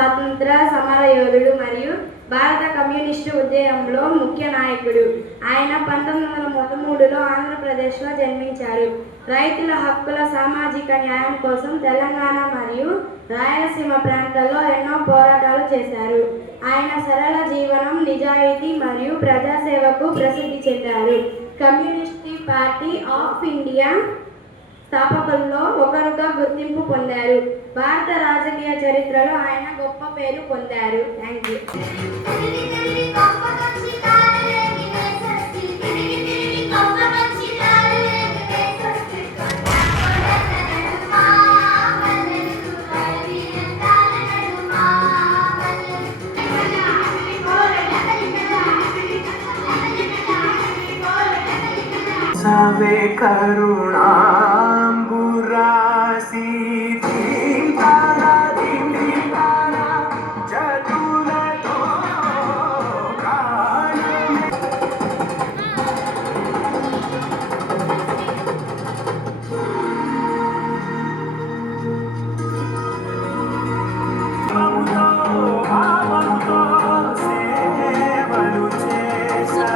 స్వాతంత్ర సమరయోధుడు మరియు భారత కమ్యూనిస్టు ఉద్యమంలో ముఖ్య నాయకుడు. ఆయన 1913లో ఆంధ్రప్రదేశ్లో జన్మించారు. రైతుల హక్కుల సామాజిక న్యాయం కోసం తెలంగాణ మరియు రాయలసీమ ప్రాంతాల్లో ఎన్నో పోరాటాలు చేశారు. ఆయన సరళ జీవనం, నిజాయితీ మరియు ప్రజాసేవకు ప్రసిద్ధి చెందారు. కమ్యూనిస్ట్ పార్టీ ఆఫ్ ఇండియా స్థాపకుల్లో ఒకరుగా గుర్తింపు పొందారు. భారత రాజకీయ చరిత్రలో ఆయన గొప్ప పేరు పొందారు. Thank you. सवे करुणाम्बुरासी धीम्तारा धीम्तारा जदुलतो कालमे भावंतो सेवलु చేసా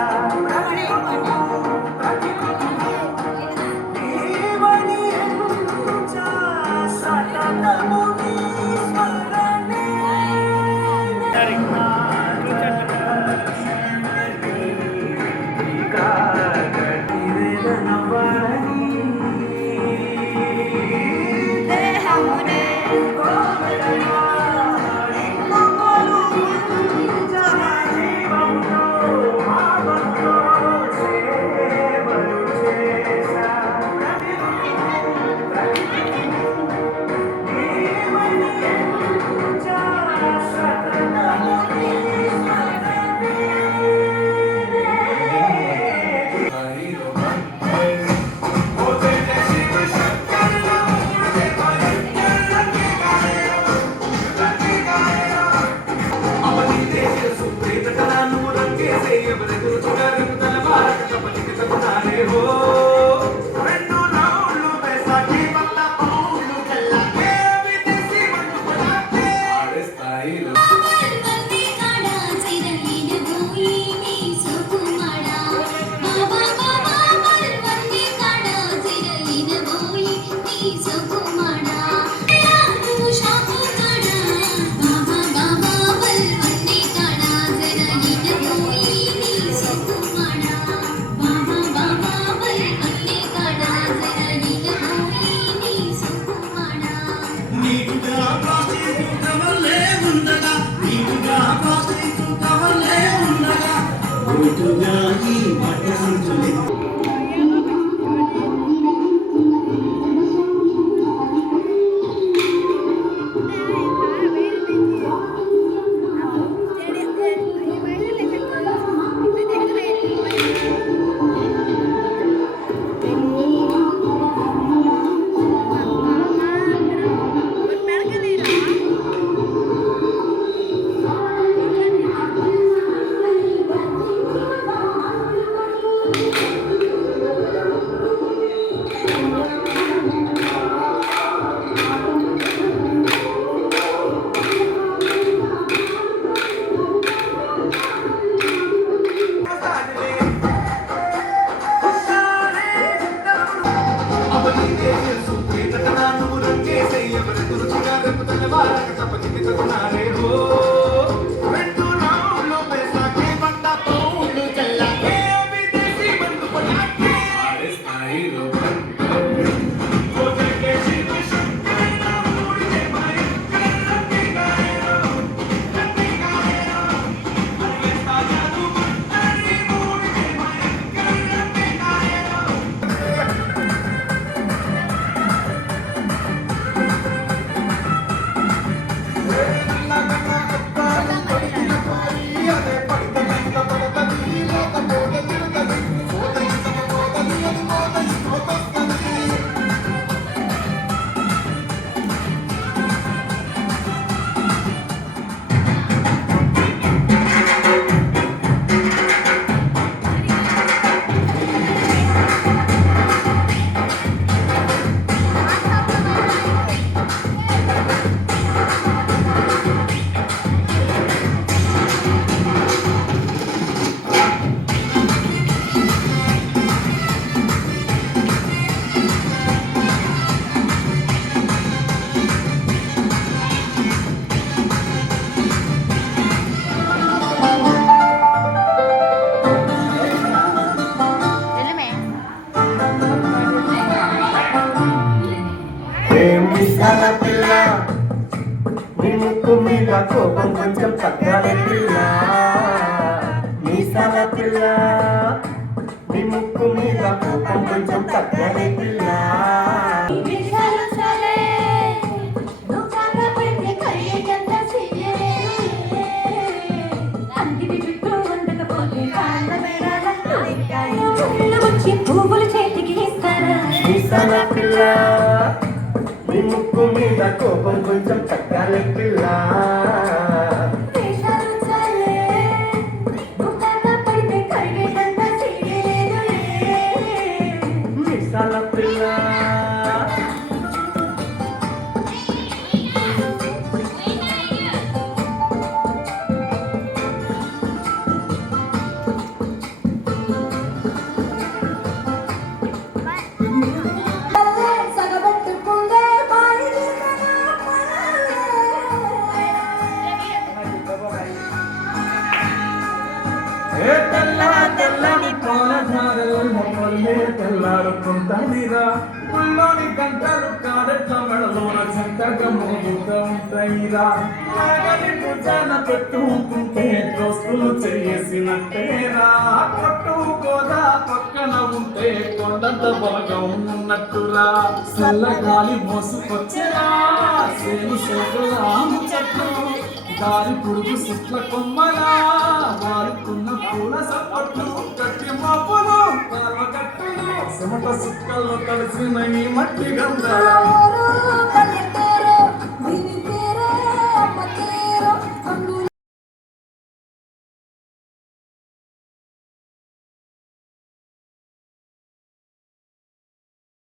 మీసాల పిల్ల నీ ముక్కు మీద కోపం కొంచెం తగ్గాలి పిల్ల మీసాల పిల్ల నీ ముక్కు మీద కోపం కొంచెం తగ్గాలి పిల్ల పువ్వులు చేతికి ఇస్తారా మీసాల పిల్ల నీ ముక్కు మీద కోపం కొంచెం తగ్గాలి పిల్ల మీసాల పిల్ల ఏ తెల్ల తెల్లని పొలధారల్లే తెల్లారుకుంటానిరా ఉల్లోని గంటలు కాడెట్ల మెడలోన చక్కగా మోగుతూ ఉంటాయిరా నాగలి భుజాన పెట్టుకుంటే దోస్తులు చేసినట్టేరా కొట్టుకోదా పక్కన ఉంటే కొండంత బలగం ఉన్నట్టురా చల్లగాలి మోసుకొచ్చేరా సేను సేతురాము చెట్లు దారి పురుగు సుట్ల కొమ్మలా వారుకున్న పూల సప్పట్లు కట్టి మాపులు కట్టులు చెమట సుక్కల్లో కలిసిన ఈ మట్టి గంధ